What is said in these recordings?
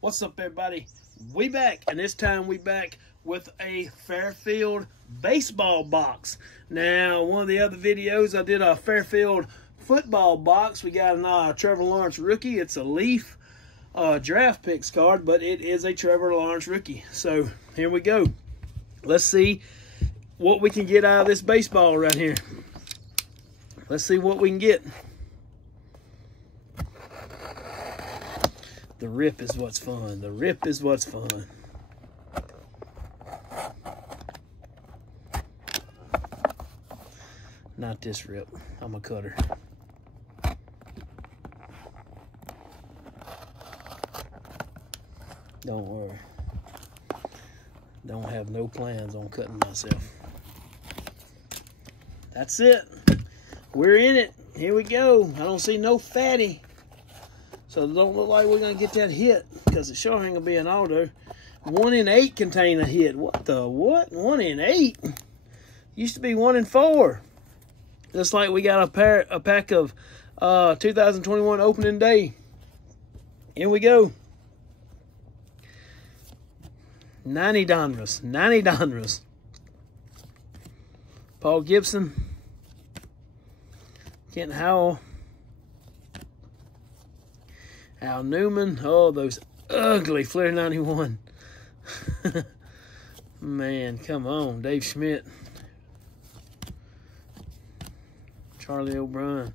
What's up, everybody? We back, and this time we back with a Fairfield baseball box. Now, one of the other videos, I did a Fairfield football box. We got a Trevor Lawrence rookie. It's a Leaf draft picks card, but it is a Trevor Lawrence rookie. So, here we go. Let's see what we can get out of this baseball right here. Let's see what we can get. The rip is what's fun. The rip is what's fun. Not this rip. I'm a cutter. Don't worry. Don't have no plans on cutting myself. That's it. We're in it. Here we go. I don't see no fatty. So it don't look like we're going to get that hit, because it sure ain't going to be an auto. 1 in 8 contain a hit. What the what? 1 in 8? Used to be 1 in 4. Looks like we got a pack of 2021 opening day. Here we go. 90 Donruss. 90 Donruss. Paul Gibson. Kent Howell. Al Newman. Oh, those ugly Flair 91. Man, come on. Dave Schmidt. Charlie O'Brien.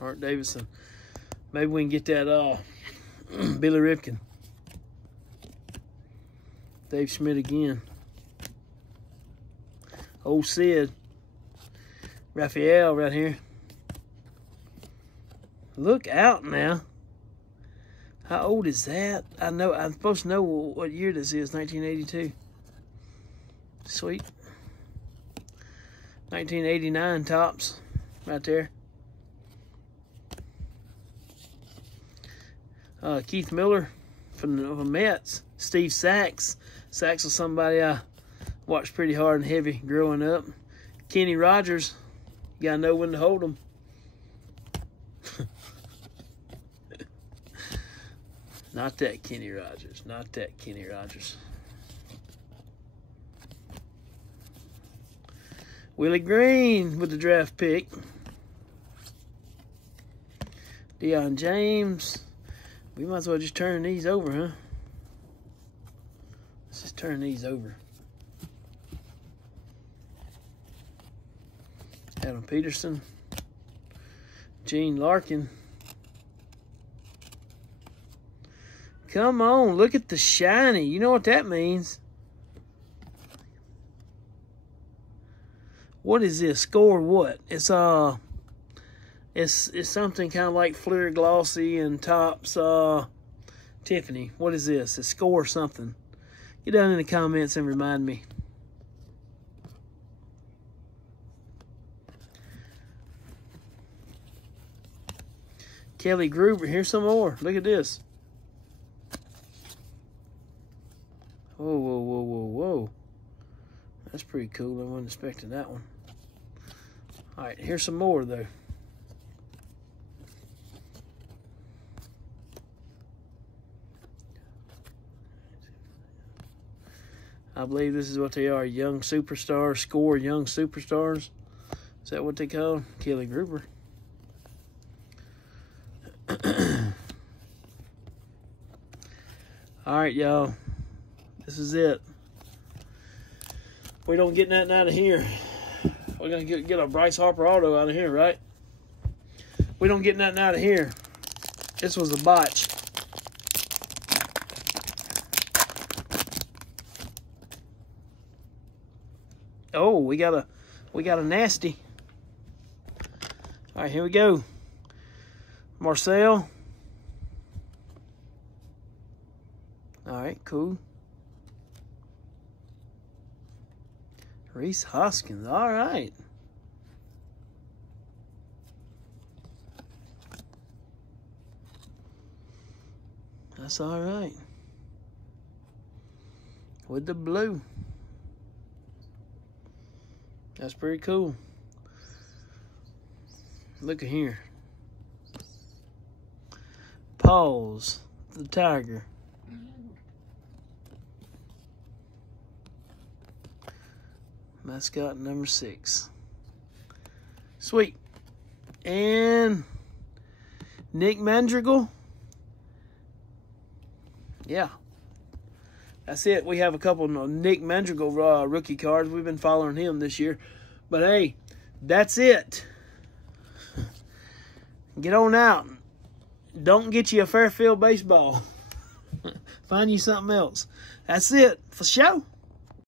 Art Davidson. Maybe we can get that Billy Ripken. Dave Schmidt again. Old Sid. Raphael right here. Look out now. How old is that? I know, I'm supposed to know what year this is. 1982. Sweet. 1989 tops. Right there. Keith Miller from the Mets. Steve Sachs. Sachs was somebody I watched pretty hard and heavy growing up. Kenny Rogers. You gotta know when to hold him. Not that Kenny Rogers. Not that Kenny Rogers. Willie Green with the draft pick. Deion James. We might as well just turn these over, huh? Let's just turn these over. Adam Peterson. Gene Larkin. Come on, look at the shiny. You know what that means. What is this? Score what? It's something kind of like Fleer Glossy and Topps Tiffany. What is this? It's Score something. Get down in the comments and remind me. Kelly Gruber. Here's some more. Look at this. Whoa, whoa, whoa, whoa, whoa. That's pretty cool. I wasn't expecting that one. All right, here's some more, though. I believe this is what they are. Young Superstars. Score Young Superstars. Is that what they call them? Kelly Gruber. All right, y'all. This is it. We don't get nothing out of here. We're going to get a Bryce Harper auto out of here, right? We don't get nothing out of here. This was a botch. Oh, we got a nasty. All right, here we go. Marcel. All right, cool. Reese Hoskins. All right. That's all right. With the blue. That's pretty cool. Look at here. Pause. the Tiger. Mascot number 6. Sweet. And Nick Mandrigal. Yeah. That's it. We have a couple of Nick Mandrigal rookie cards. We've been following him this year. But hey, that's it. Get on out. Don't get you a Fairfield baseball. Find you something else. That's it for show.